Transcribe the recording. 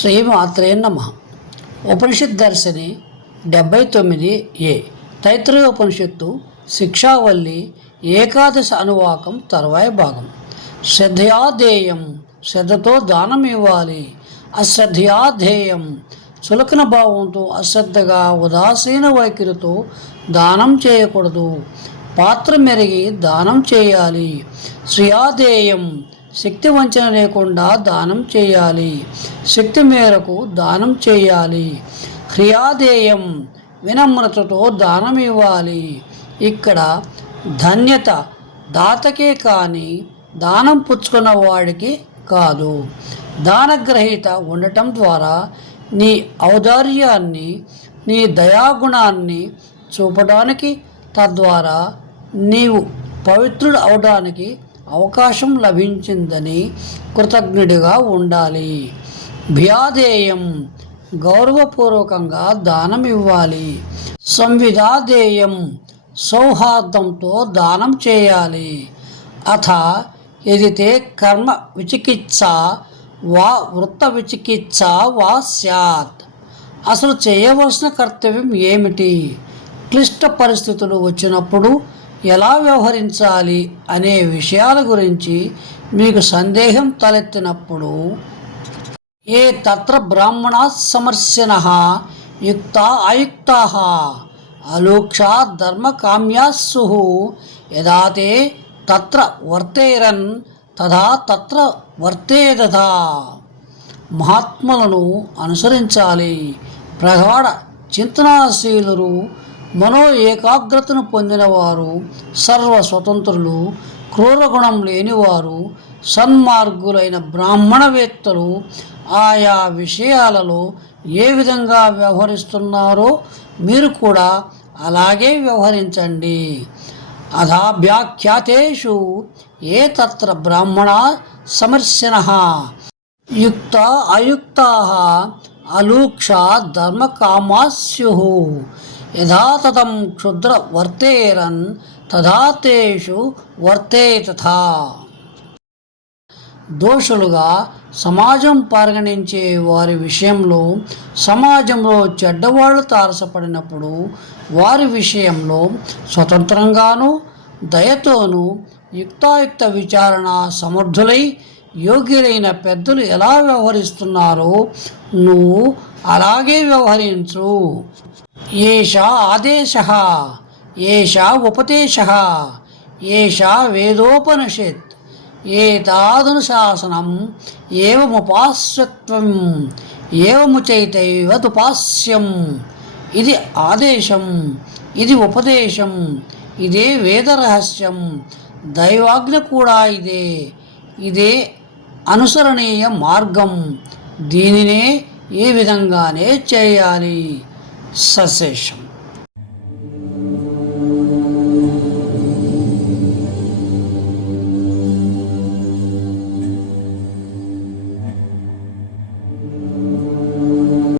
శ్రీమాత్రే నమ. ఉపనిషత్ దర్శిని డెబ్బై తొమ్మిది ఏ. తైత్రయ ఉపనిషత్తు శిక్షావల్లి ఏకాదశ అనువాకం తర్వాయి భాగం. శ్రద్ధయాధేయం శ్రద్ధతో దానం ఇవ్వాలి అశ్రద్ధయాధేయం చులకన భావంతో అశ్రద్ధగా ఉదాసీన వైఖరితో దానం చేయకూడదు. పాత్ర మెరిగి దానం చేయాలి. శ్రియాధేయం శక్తి వంచన లేకుండా దానం చేయాలి. శక్తి మేరకు దానం చేయాలి. క్రియాధేయం వినమ్రతతో దానం ఇవ్వాలి. ఇక్కడ ధన్యత దాతకే కానీ దానం పుచ్చుకున్న వాడికి కాదు. దానగ్రహీత ఉండటం ద్వారా నీ ఔదార్యాన్ని నీ దయాగుణాన్ని చూపడానికి తద్వారా నీవు పవిత్రుడు అవడానికి అవకాశం లభించిందని కృతజ్ఞుడిగా ఉండాలి. భ్యాధేయం గౌరవపూర్వకంగా దానం ఇవ్వాలి సంవిధాధేయం సౌహార్దంతో దానం చేయాలి. అథ ఎదితే కర్మ విచికిత్స వా వృత్త విచికిత్స వా స్యాత్. అసలు చేయవలసిన కర్తవ్యం ఏమిటి? క్లిష్ట పరిస్థితులు వచ్చినప్పుడు ఎలా వ్యవహరించాలి అనే విషయాల గురించి మీకు సందేహం తలెత్తినప్పుడు ఏ తత్ర బ్రాహ్మణా సమర్శన యుక్త అయుక్తా అలోక్షా ధర్మకామ్యాస్సు యదాతే తత్ర వర్తేరన్ తదా తత్ర వర్తేదథా. మహాత్ములను అనుసరించాలి. ప్రగాఢ చింతనాశీలు మనో ఏకాగ్రతను పొందినవారు సర్వ స్వతంత్రులు క్రూరగుణం లేనివారు సన్మార్గులైన బ్రాహ్మణవేత్తలు ఆయా విషయాలలో ఏ విధంగా వ్యవహరిస్తున్నారో మీరు కూడా అలాగే వ్యవహరించండి. అధాభ్యాఖ్యాతేషు ఏ తత్ర బ్రాహ్మణ సమర్శన యుక్త అయుక్త అలూక్ష ధర్మకామాస్యు యథాతథం క్షుద్ర వర్తేరన్ తథాతేషు వర్తే తథా. దోషులుగా సమాజం పరిగణించే వారి విషయంలో సమాజంలో చెడ్డవాళ్ళు తారసపడినప్పుడు వారి విషయంలో స్వతంత్రంగాను దయతోనూ యుక్తాయుక్త విచారణ సమర్థులై యోగ్యులైన పెద్దలు ఎలా వ్యవహరిస్తున్నారో నువ్వు అలాగే వ్యవహరించు. ఏషా ఆదేశ ఏషా ఉపదేశ ఏష వేదోపనిషత్ ఏతాదనుశాసనం ఏవముపాస్యత్వం ఏవముచైతైవదుపాస్యం ఇది ఆదేశం ఇది ఉపదేశం ఇదే వేదరహస్యం దైవాజ్ఞ కూడా ఇదే ఇదే అనుసరణీయ మార్గం. దీనినే ఈ విధంగానే చేయాలి. cessation